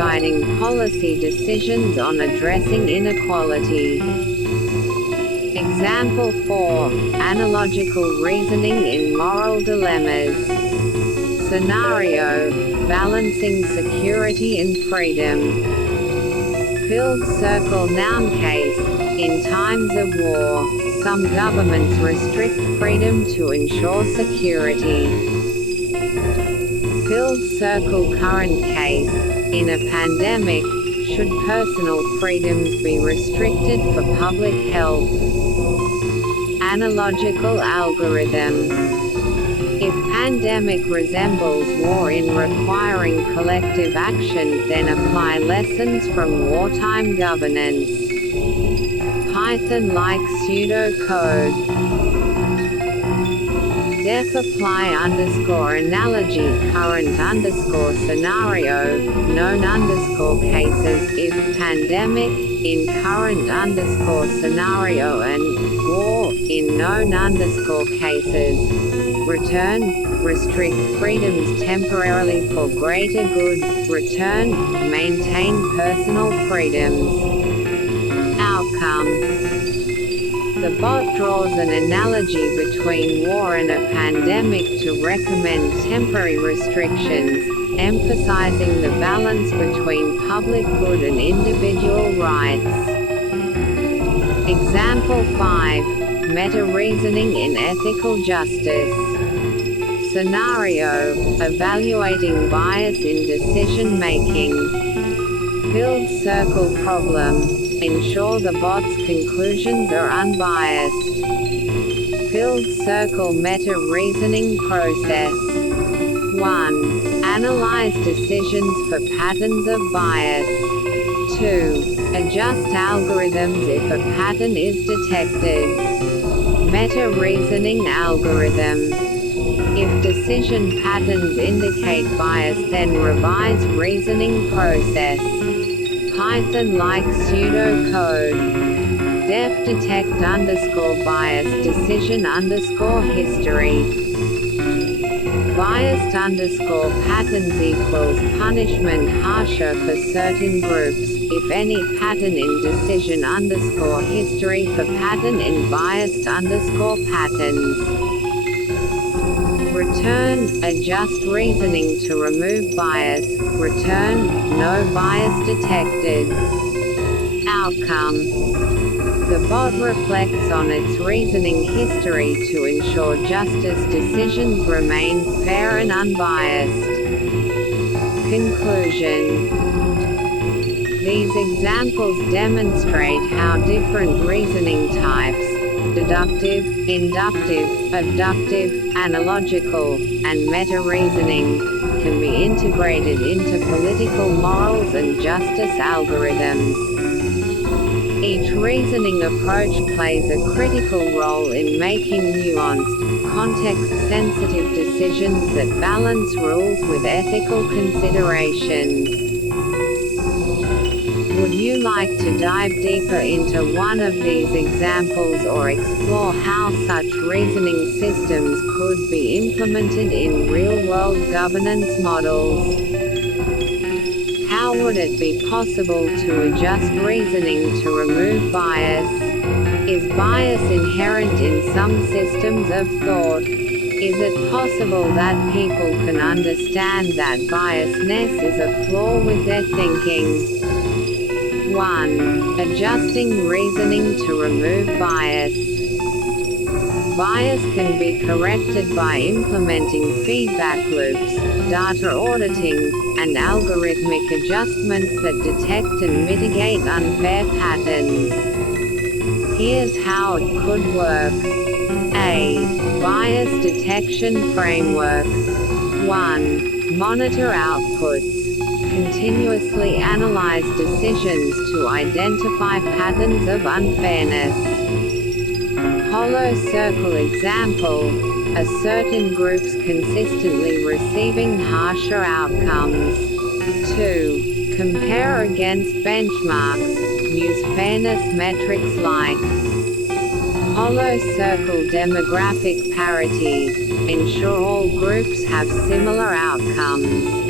guiding policy decisions on addressing inequality. Example 4. Analogical reasoning in moral dilemmas. Scenario: balancing security and freedom. Filled circle noun case: in times of war, some governments restrict freedom to ensure security. Filled circle current case: in a pandemic, should personal freedoms be restricted for public health? Analogical algorithm: if pandemic resembles war in requiring collective action, then apply lessons from wartime governance. Python-like pseudocode. Def apply _analogy current scenario, known cases, if pandemic, in current scenario and war, in known cases. Return, restrict freedoms temporarily for greater good. Return, maintain personal freedoms. Outcome: the bot draws an analogy between war and a pandemic to recommend temporary restrictions, emphasizing the balance between public good and individual rights. Example 5. Meta-reasoning in ethical justice. Scenario: evaluating bias in decision-making. Filled circle problem: ensure the bot's conclusions are unbiased. Filled circle meta-reasoning process. 1. Analyze decisions for patterns of bias. 2. Adjust algorithms if a pattern is detected. Meta-reasoning algorithm: if decision patterns indicate bias, then revise reasoning process. Python-like pseudocode. Def detect _bias decision _history. Biased _patterns equals punishment harsher for certain groups, if any pattern in decision _history for pattern in biased _patterns. Return, adjust reasoning to remove bias. Return, no bias detected. Outcome: the bot reflects on its reasoning history to ensure justice decisions remain fair and unbiased. Conclusion: these examples demonstrate how different reasoning types, deductive, inductive, abductive, analogical, and meta-reasoning, can be integrated into political morals and justice algorithms. Each reasoning approach plays a critical role in making nuanced, context-sensitive decisions that balance rules with ethical considerations. Would you like to dive deeper into one of these examples or explore how such reasoning systems could be implemented in real-world governance models? How would it be possible to adjust reasoning to remove bias? Is bias inherent in some systems of thought? Is it possible that people can understand that biasness is a flaw with their thinking? 1. Adjusting reasoning to remove bias. Bias can be corrected by implementing feedback loops, data auditing, and algorithmic adjustments that detect and mitigate unfair patterns. Here's how it could work. A. Bias detection framework. 1. Monitor outputs. Continuously analyze decisions to identify patterns of unfairness. Hollow circle example: a certain group's consistently receiving harsher outcomes. 2. Compare against benchmarks. Use fairness metrics like hollow circle demographic parity. Ensure all groups have similar outcomes.